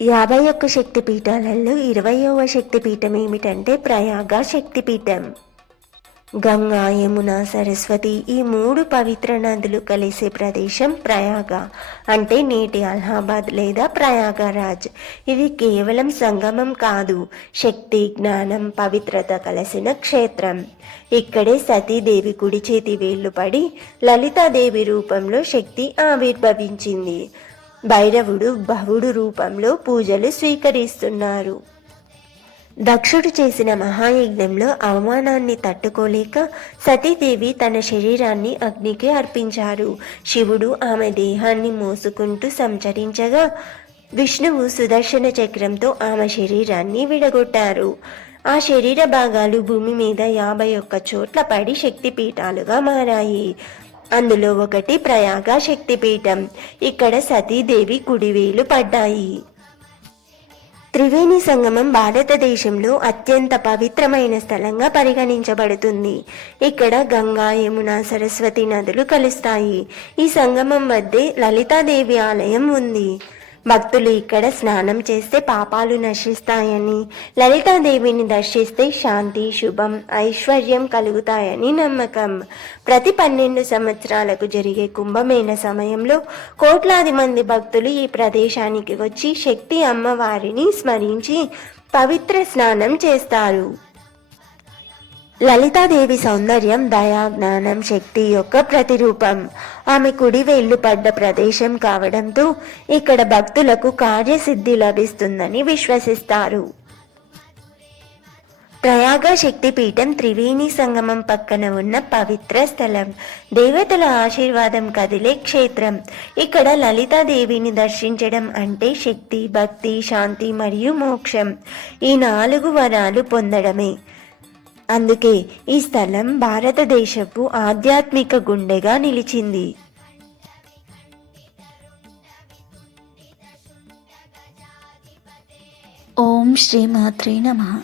51 శక్తిపీఠాలలో 20వ శక్తిపీఠం ఏమిటంటే ప్రయాగ శక్తిపీఠం. గంగా, యమున, సరస్వతి ఈ 3 పవిత్ర నదులు కలిసే ప్రదేశం ప్రయాగ అంటే నేటి అలహాబాద్ లేదా ప్రయాగరాజ్. ఇది కేవలం సంగమం కాదు, శక్తి, జ్ఞానం, పవిత్రత కలిసిన క్షేత్రం. ఇక్కడే సతీదేవి కుడి చేతి వేళ్లు పడి లలితాదేవి రూపంలో శక్తి ఆవిర్భవించింది. భైరవుడు భవుడు రూపంలో పూజలు స్వీకరిస్తున్నారు. దక్షుడు చేసిన మహాయజ్ఞంలో అవమానాన్ని తట్టుకోలేక సతీదేవి తన శరీరాన్ని అగ్నికి అర్పించారు. శివుడు ఆమె దేహాన్ని మోసుకుంటూ సంచరించగా విష్ణువు సుదర్శన చక్రంతో ఆమె శరీరాన్ని విడగొట్టారు. ఆ శరీర భాగాలు భూమి మీద 51 చోట్ల పడి శక్తిపీఠాలుగా మారాయి. అందులో ఒకటి ప్రయాగ శక్తిపీఠం. ఇక్కడ సతీదేవి కుడివేలు పడ్డాయి. త్రివేణి సంగమం భారతదేశంలో అత్యంత పవిత్రమైన స్థలంగా పరిగణించబడుతుంది. ఇక్కడ గంగా, యమున, సరస్వతి నదులు కలుస్తాయి. ఈ సంగమం వద్దే లలితాదేవి ఆలయం ఉంది. భక్తులు ఇక్కడ స్నానం చేస్తే పాపాలు నశిస్తాయని, లలితాదేవిని దర్శిస్తే శాంతి, శుభం, ఐశ్వర్యం కలుగుతాయని నమ్మకం. ప్రతి 12 సంవత్సరాలకు జరిగే కుంభమేళ సమయంలో కోట్లాది మంది భక్తులు ఈ ప్రదేశానికి వచ్చి శక్తి అమ్మవారిని స్మరించి పవిత్ర స్నానం చేస్తారు. లలితాదేవి సౌందర్యం దయా, జ్ఞానం, శక్తి యొక్క ప్రతిరూపం. ఆమె కుడి వేళ్లు పడ్డ ప్రదేశం కావడంతో ఇక్కడ భక్తులకు కార్యసిద్ధి లభిస్తుందని విశ్వసిస్తారు. ప్రయాగ శక్తిపీఠం త్రివేణి సంగమం పక్కన ఉన్న పవిత్ర స్థలం. దేవతల ఆశీర్వాదం కదిలే క్షేత్రం. ఇక్కడ లలితాదేవిని దర్శించడం అంటే శక్తి, భక్తి, శాంతి మరియు మోక్షం ఈ 4 వరాలు పొందడమే. అందుకే ఈ స్థలం భారతదేశపు ఆధ్యాత్మిక గుండెగా నిలిచింది. ఓం శ్రీ మాత్రే నమః.